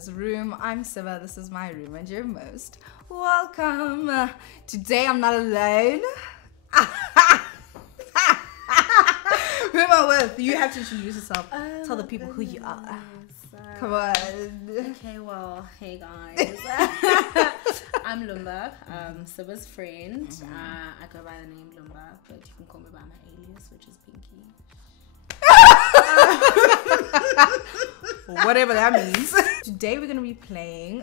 this room. I'm Siva, this is my room, and you're most welcome. Today I'm not alone. Who am I with? You have to introduce yourself. Tell the people who you are. Come on. Okay, well, hey guys. I'm Lumba, Siva's friend. I go by the name Lumba, but you can call me by my alias, which is Pinky. Whatever that means. Today we're going to be playing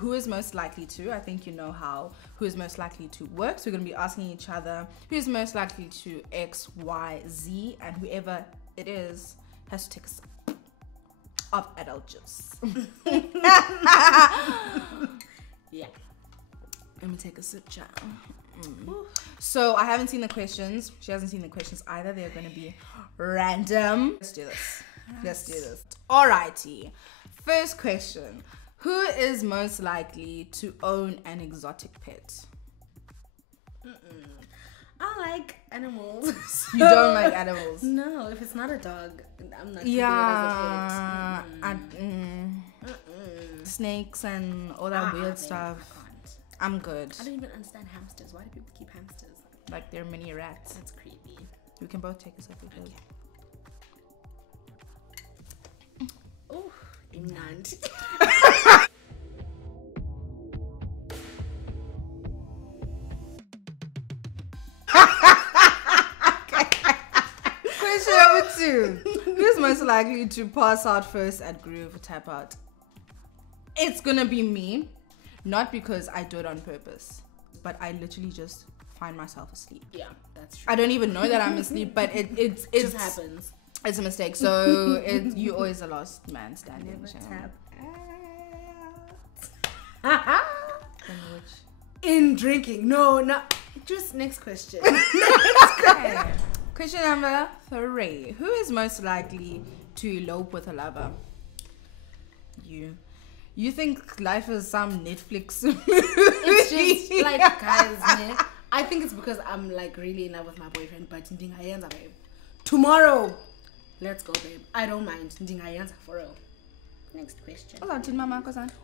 Who is Most Likely To. I think you know how Who is Most Likely To works. We're going to be asking each other who is most likely to X, Y, Z, and whoever it is has to take a sip of adult juice. Yeah. Let me take a sip, child. So I haven't seen the questions. She hasn't seen the questions either. They're going to be random. Let's do this. Let's do this. Alrighty. First question. Who is most likely to own an exotic pet? I like animals. You don't like animals? No, if it's not a dog, I'm not Yeah. Snakes and all that weird stuff. I can't. I'm good. I don't even understand hamsters. Why do people keep hamsters? Like they're mini rats. That's creepy. We can both take a sip because Oh, ignorant. Question number 2. Who's most likely to pass out first at groove or tap out? It's gonna be me. Not because I do it on purpose, but I literally just find myself asleep. Yeah, that's true. I don't even know that I'm asleep, but it just happens. It's a mistake. So you always the last man standing. Never Shane. tap in drinking. No. Just next question. Okay. Question number 3. Who is most likely to elope with a lover? You think life is some Netflix movie? It's just like, guys, man, I think it's because I'm like really in love with my boyfriend, but ndingayenza, babe. Tomorrow, let's go, babe. I don't mind. Ndingayenza for real. Next question.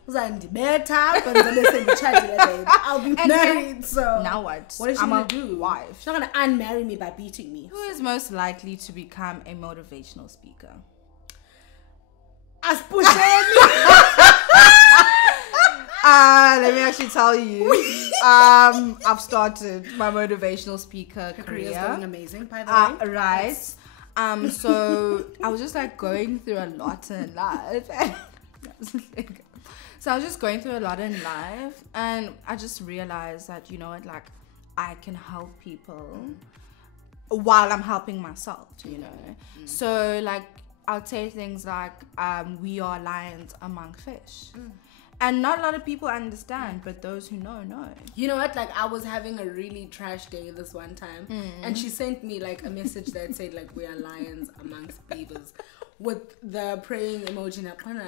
Uzandibetha, but babe. I'll be married, so now what? What is she gonna do? Wife. She's not gonna unmarry me by beating me. Who is most likely to become a motivational speaker? Let me actually tell you. I've started my motivational speaker career. Career's going amazing, by the way. Right. So I was just like going through a lot in life. So I was just going through a lot in life, and I just realized that, you know what, like I can help people while I'm helping myself, you know. So like I'll say things like, we are lions among fish. And not a lot of people understand, but those who know. You know what? Like, I was having a really trash day this one time, and she sent me like a message that said like, we are lions amongst beavers, with the praying emoji. Napana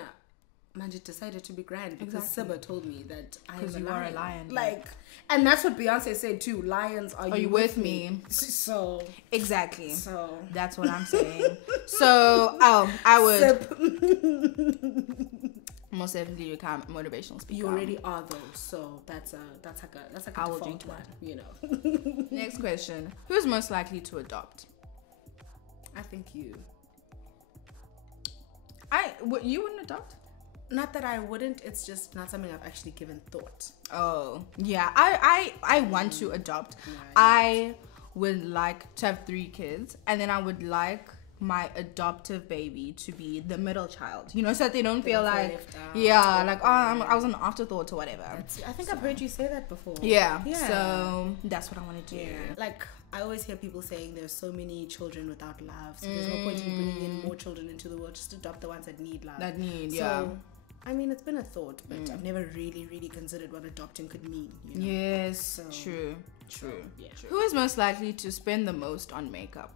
Manjit decided to be grand because Siba told me that you are a lion. Like, and that's what Beyonce said too. Lions, are you with me? So exactly. So that's what I'm saying. So I would most definitely become a motivational speaker. You already are though, so that's like a default one, you know. Next question: who's most likely to adopt? I think you. You wouldn't adopt? Not that I wouldn't. It's just not something I've actually given thought. Oh yeah, I want to adopt. Yeah, I would like to have 3 kids, and then I would like my adoptive baby to be the middle child, you know, so that they don't feel like I was an afterthought or whatever. I think I've heard you say that before. Yeah. So that's what I want to do. Like, I always hear people saying there's so many children without love, so there's no point in bringing in more children into the world. Just adopt the ones that need love. So, I mean, it's been a thought, but I've never really considered what adopting could mean, you know? Yes. So, True. Yeah. Who is most likely to spend the most on makeup?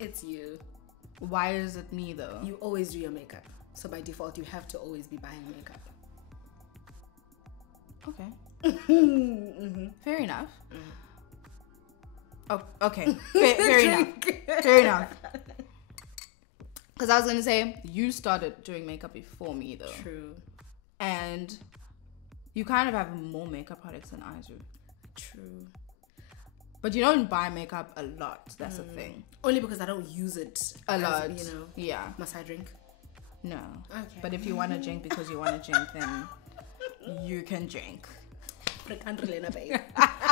It's you. Why is it me though? You always do your makeup, so by default you have to always be buying makeup. Okay. Fair enough. Oh, okay. Fair enough. Fair enough. Because I was going to say, you started doing makeup before me, though. True. And you kind of have more makeup products than I do. True. But you don't buy makeup a lot. That's the thing. Only because I don't use it a lot. You know. Yeah. Must I drink? No. Okay. But if you want to drink because you want to drink, then you can drink.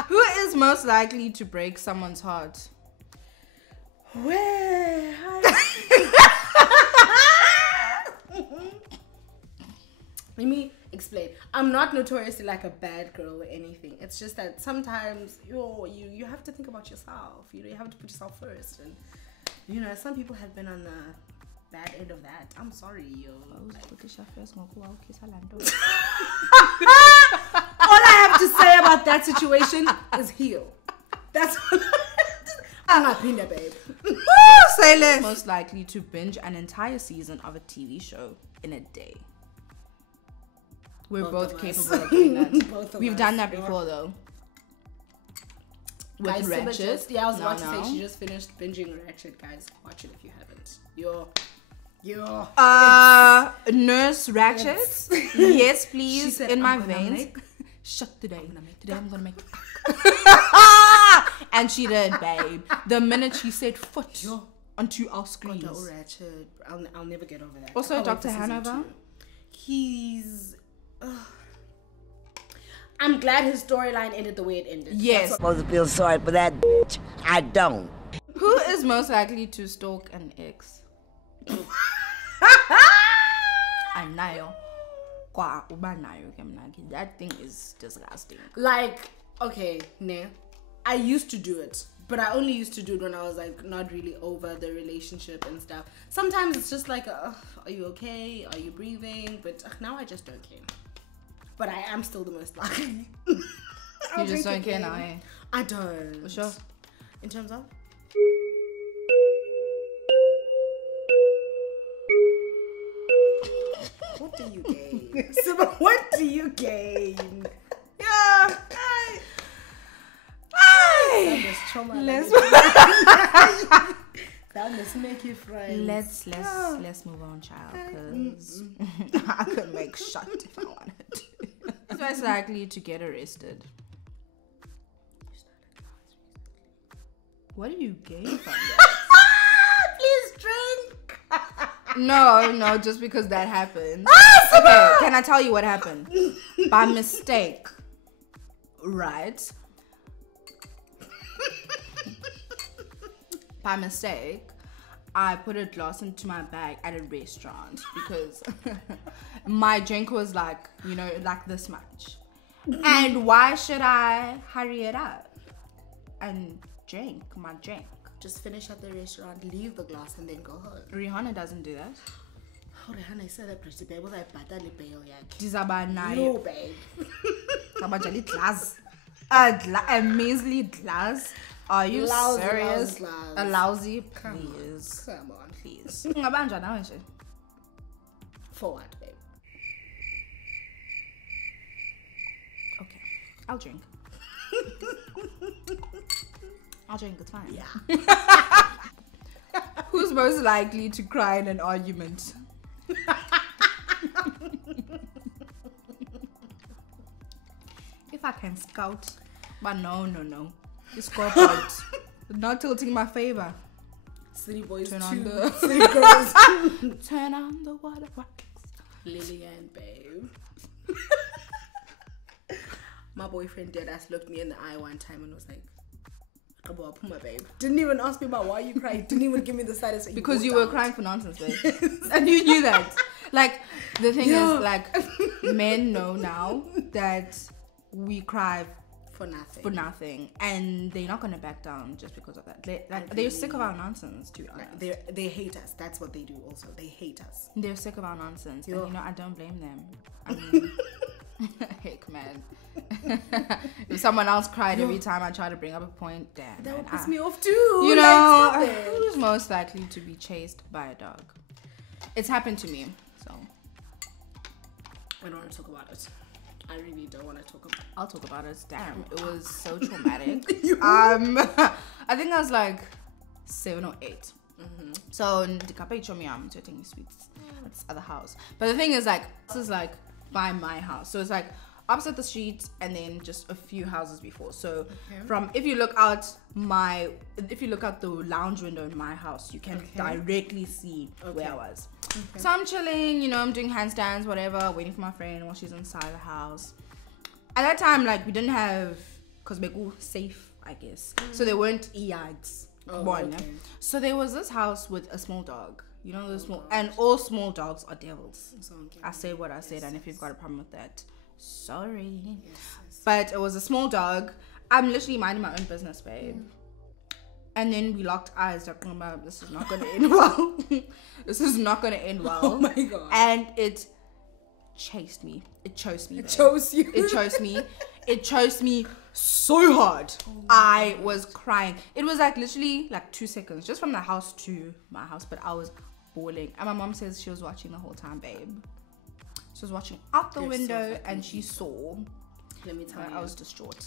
Who is most likely to break someone's heart? Where? Let me explain. I'm not notoriously like a bad girl or anything. It's just that sometimes you have to think about yourself. You know, you have to put yourself first. And you know, some people have been on the bad end of that. I'm sorry, yo. All I have to say about that situation is heal. That's all I'm not pinda, babe. Say less. Most likely to binge an entire season of a TV show in a day. We're both capable of doing that. We've done that before, though. With guys, Ratchet. I was about to say she just finished binging Ratchet. Guys, watch it if you haven't. Nurse Ratchet. Yes, please. Said, in my veins. Shut today. Today I'm gonna make. And she did, babe. The minute she said foot onto our screens. Ratchet. I'll never get over that. Also, Dr. Hanover. He's. I'm glad his storyline ended the way it ended. Yes. I'm supposed to feel sorry for that bitch. I don't. Who is most likely to stalk an ex? Anayo. That thing is disgusting. Like, okay, nah. I used to do it, but I only used to do it when I was like not really over the relationship and stuff. Sometimes it's just like, are you okay? Are you breathing? But now I just don't care. But I am still the most likely. You just don't care now, eh? I don't. For sure. In terms of? What do you gain? Simba, what do you gain? Yeah. Let's make you friends. Let's move on, child, because I could make shot if I wanted to. Who's most likely to get arrested? What do you gain from that? Please drink. No, just because that happened. Okay, can I tell you what happened? By mistake, right? By mistake, I put a glass into my bag at a restaurant because my drink was like, you know, like this much. And why should I hurry it up and drink my drink? Just finish at the restaurant, leave the glass, and then go home. Rihanna doesn't do that. Oh, Rihanna is celebrity, babe. Was I better bail yakhe? Dizabanayo. No, babe. Sabajali glass. A measly glass. Are you Lousy, serious? lousy. A lousy, please. Come on. Please. Ngabanja nawe nje. For what, babe? Okay, I'll drink. I'll drink, it's fine. Yeah. Who's most likely to cry in an argument? If I can scout. But no. The scoreboard. Not tilting in my favor. City boys Turn too. on the City girls. Turn on the waterworks. Lillian, babe. My boyfriend dead ass looked me in the eye one time and was like, "Abo Puma, babe." Didn't even ask me about why you cried. Didn't even give me the satisfaction. Because you were crying for nonsense, babe. And you knew that. Like, the thing is, like, men know now that we cry for nothing, and they're not gonna back down just because of that. They're sick of our nonsense, to be honest. They hate us. That's what they do. Also, they hate us. They're sick of our nonsense, and you know, I don't blame them. I mean, heck, man. If someone else cried every time I try to bring up a point, damn, that would man, piss me off too. You know, who's most likely to be chased by a dog? It's happened to me, so I don't want to talk about it. I really don't want to talk about it. I'll talk about it. Damn, it was so traumatic. I think I was like 7 or 8. So ndikape chomiam to taking sweets at this other house. But the thing is, like, this is like by my house, so it's like opposite the street and then just a few houses before. So from if you look out the lounge window in my house, you can directly see where I was. So I'm chilling, you know, I'm doing handstands, whatever, waiting for my friend while she's inside the house. At that time, like, we didn't have, because we're safe, I guess. So there weren't yards. So there was this house with a small dog. You know, and all small dogs are devils. I say what I said, and if you've got a problem with that, sorry. But it was a small dog. I'm literally minding my own business, babe. And then we locked eyes, like, this is not going to end well. This is not going to end well. Oh my God. And it chased me. It chose me. It chose you. It chose me. It chose me so hard. I was crying. It was like literally like 2 seconds just from the house to my house, but I was bawling. And my mom says she was watching the whole time, babe. She was watching out the window and she saw. Let me tell you. I was distraught.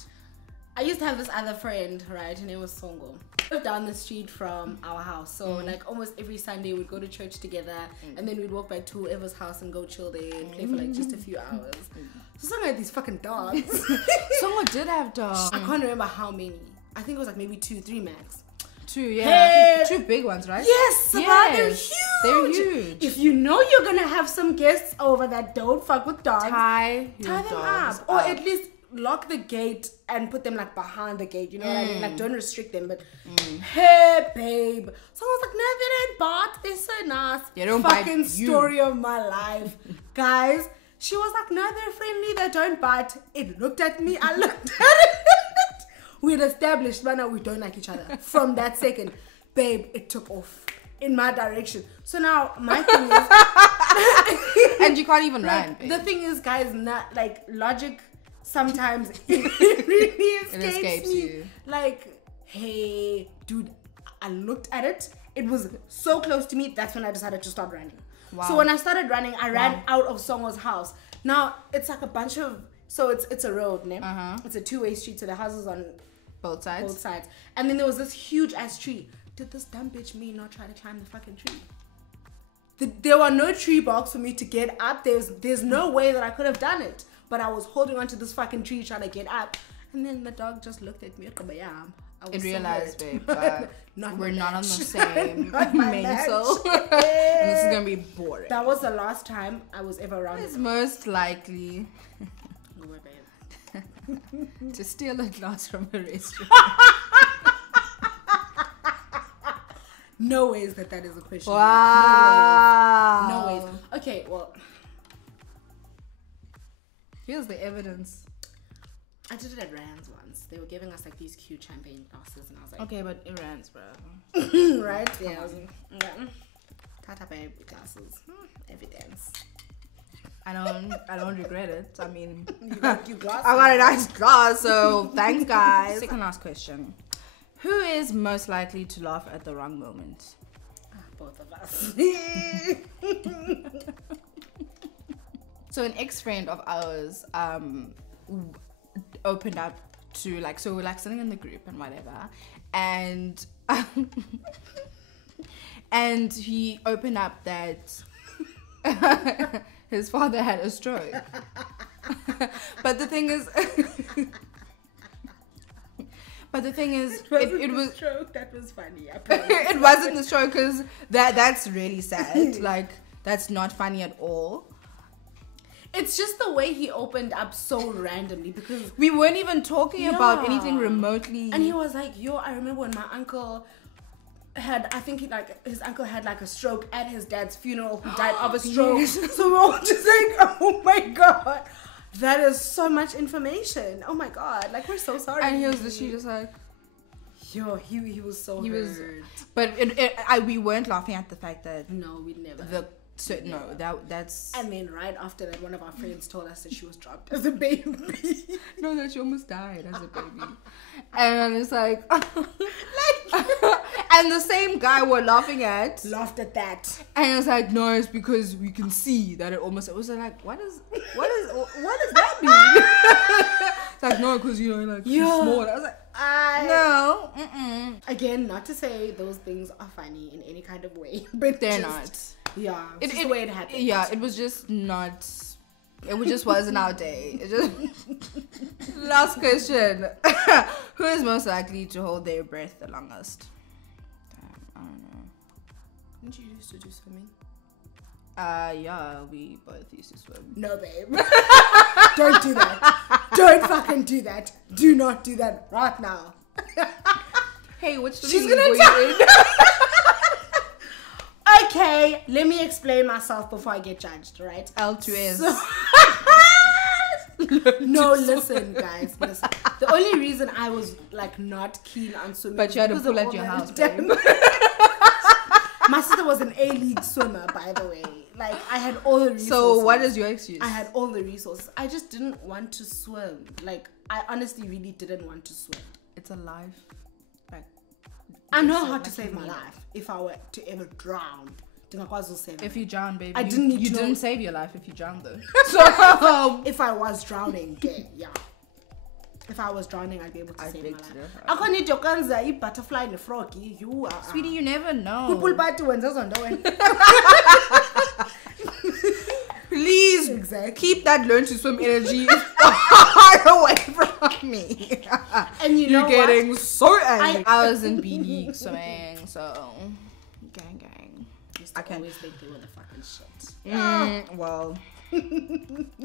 I used to have this other friend, right? Her name was Songo. Down the street from our house. So like almost every Sunday we'd go to church together and then we'd walk back to whoever's house and go chill there and play for like just a few hours. So Songo had these fucking dogs. Songo did have dogs. I can't remember how many. I think it was like maybe 2, 3 max. 2, yeah. Hey. 2 big ones, right? Yes, they're huge. They're huge. If you know you're gonna have some guests over that don't fuck with dogs, tie them up. Or at least lock the gate and put them like behind the gate, you know what I mean? Like don't restrict them, but hey babe. Someone's like, no, they don't bite, they're so nice. They don't fucking bite you. Story of my life. Guys, she was like, no, they're friendly, they don't bite. It looked at me, I looked at it. We'd established by now we don't like each other. From that second, babe, it took off in my direction. So now my thing is and you can't even run, babe. The thing is, guys, not like logic sometimes it really escapes me. You. Like, hey, dude, I looked at it. It was so close to me. That's when I decided to start running. Wow. So when I started running, I ran out of Songo's house. Now it's like a bunch of it's a road, ne? It's a 2-way street, so the houses on both sides. And then there was this huge ass tree. Did this dumb bitch me not try to climb the fucking tree? There were no tree barks for me to get up. There's no way that I could have done it. But I was holding onto this fucking tree trying to get up. And then the dog just looked at me. It realized, babe, we're not on the same mental. and this is going to be boring. That was the last time I was ever around. It's most likely to steal a glass from a restaurant. No ways that is a question. Wow. No ways. Okay, well. Here's the evidence. I did it at Rand's once. They were giving us like these cute champagne glasses, and I was like, okay, but it Rand's, bro. Right? Yeah. I was like, Tata babe glasses. Evidence. I don't regret it. I mean, you got cute glasses. I got a nice glass, so thanks, guys. Second last question: who is most likely to laugh at the wrong moment? Both of us. So an ex-friend of ours opened up to like, so we're like sitting in the group and whatever, and and he opened up that his father had a stroke. But the thing is it was stroke. That was funny. It wasn't the stroke, because that's really sad. Like, that's not funny at all. It's just the way he opened up so randomly, because we weren't even talking about anything remotely. And he was like, yo, I remember when my uncle had, I think his uncle had like a stroke at his dad's funeral, who died of a stroke. Yes. So we're all just like, oh my God, that is so much information. Oh my God, like, we're so sorry. And he was literally just like, yo, he was so hurt. But we weren't laughing at the fact that no, we never. That's. And then right after that, one of our friends told us that she was dropped as a baby. No, that she almost died as a baby. And it's like, And the same guy we're laughing at laughed at that. and it was like, no, it's because we can see that it almost, it was like, what does that mean? It's like, no, because you know, like, she's small. I was like, no. Again, not to say those things are funny in any kind of way, but They're just, not. Yeah, it's just the way it happened. Yeah, it was just not. It just wasn't our day. It just. Last question: who is most likely to hold their breath the longest? Damn, I don't know. Didn't you used to do swimming? Yeah, we both used to swim. No, babe. Don't do that. Don't fucking do that. Do not do that right now. Hey, which She's gonna Okay, let me explain myself before I get judged, right? L2S. No, listen, guys. Listen. The only reason I was like not keen on swimming, But you had to because of pull at all your that house, damn- My sister was an A-League swimmer, by the way. Like, I had all the resources. So what is your excuse? I had all the resources. I just didn't want to swim. Like, I honestly really didn't want to swim. It's a life. Like, I know how to save my life if I were to ever drown. If you drown, baby, I didn't need you to know. didn't save your life if you drowned though. So if I was drowning, yeah. If I was drowning, I'd be able to save my life. I can't need your guns, butterfly and frog. You are. Sweetie, you never know. People party when there's on Please exactly. keep that learn to swim energy far away from me. And you know You're getting what? so angry. I was in B League swimming, so gang. I can always think they were the fucking shit. Well,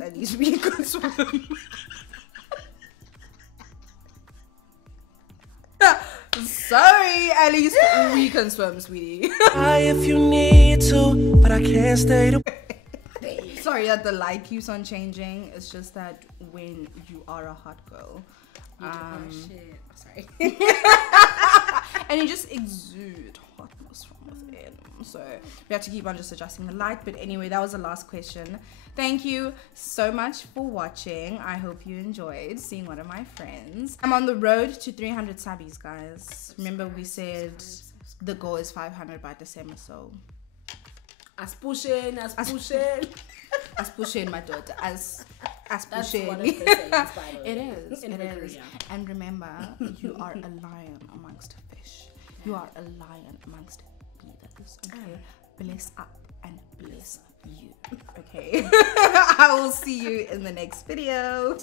at least we could swim. Sorry, at least we can swim, sweetie. If you need to, but I can't stay to. Sorry that the light keeps on changing. It's just that when you are a hot girl, Shit. Oh, sorry. and you just exude hotness from within. So we have to keep on just adjusting the light. But anyway, that was the last question. Thank you so much for watching. I hope you enjoyed seeing one of my friends. I'm on the road to 300 subbies, guys. Remember we said the goal is 500 by December, so As pushing. as pushing, my daughter, as That's pushing. one of the things, by the way. It is. In It her is. career. And remember, you are a lion amongst fish. You are a lion amongst beavers. Okay, bless up and bless you. Okay, I will see you in the next video.